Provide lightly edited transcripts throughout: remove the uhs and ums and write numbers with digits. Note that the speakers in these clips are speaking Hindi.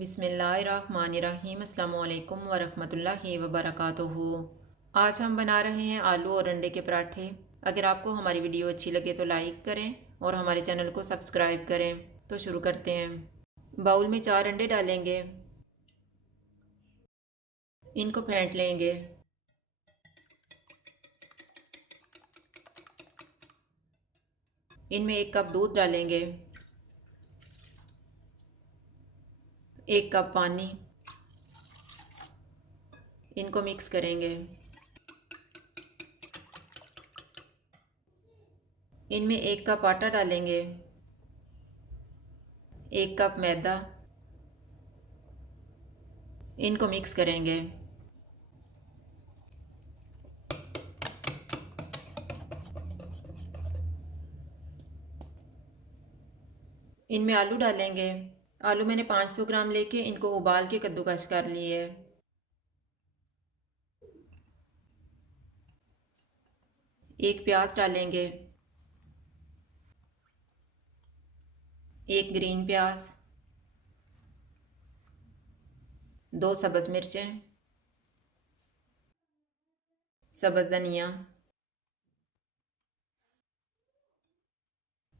बिस्मिल्लाहिर्रहमानिर्रहीम अस्सलामुअलैकुम वरहमतुल्लाहि वबरकातुहू। आज हम बना रहे हैं आलू और अंडे के पराठे। अगर आपको हमारी वीडियो अच्छी लगे तो लाइक करें और हमारे चैनल को सब्सक्राइब करें। तो शुरू करते हैं। बाउल में 4 अंडे डालेंगे, इनको फेंट लेंगे। इनमें 1 कप दूध डालेंगे, 1 कप पानी, इनको मिक्स करेंगे। इनमें 1 कप आटा डालेंगे, 1 कप मैदा, इनको मिक्स करेंगे। इनमें आलू डालेंगे। आलू मैंने 500 ग्राम लेके इनको उबाल के कद्दूकस कर लिए है। एक प्याज डालेंगे, 1 ग्रीन प्याज, 2 सब्ज़ मिर्चें, सब्ज़ धनिया,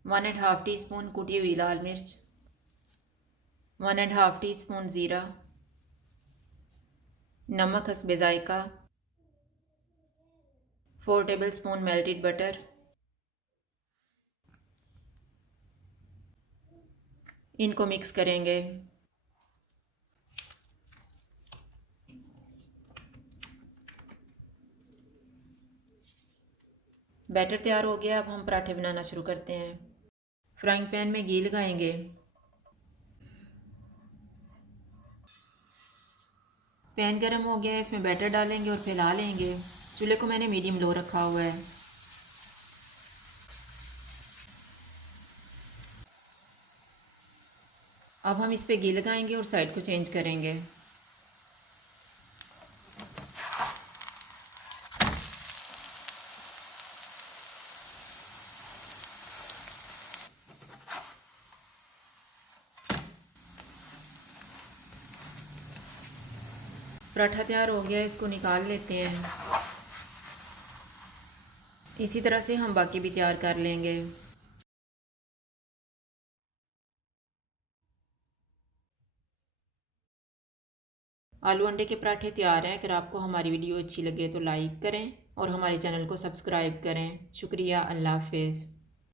1.5 टीस्पून कुटी हुई लाल मिर्च, 1.5 टीस्पून ज़ीरा, नमक हस्बे ज़ायका, 4 टेबलस्पून मेल्टेड बटर, इनको मिक्स करेंगे। बैटर तैयार हो गया। अब हम पराठे बनाना शुरू करते हैं। फ्राइंग पैन में घी लगाएंगे। पैन गरम हो गया है, इसमें बैटर डालेंगे और फैला लेंगे। चूल्हे को मैंने मीडियम लो रखा हुआ है। अब हम इस पे घी लगाएंगे और साइड को चेंज करेंगे। पराठा तैयार हो गया, इसको निकाल लेते हैं। इसी तरह से हम बाकी भी तैयार कर लेंगे। आलू अंडे के पराठे तैयार हैं। अगर आपको हमारी वीडियो अच्छी लगे तो लाइक करें और हमारे चैनल को सब्सक्राइब करें। शुक्रिया। अल्लाह हाफिज़।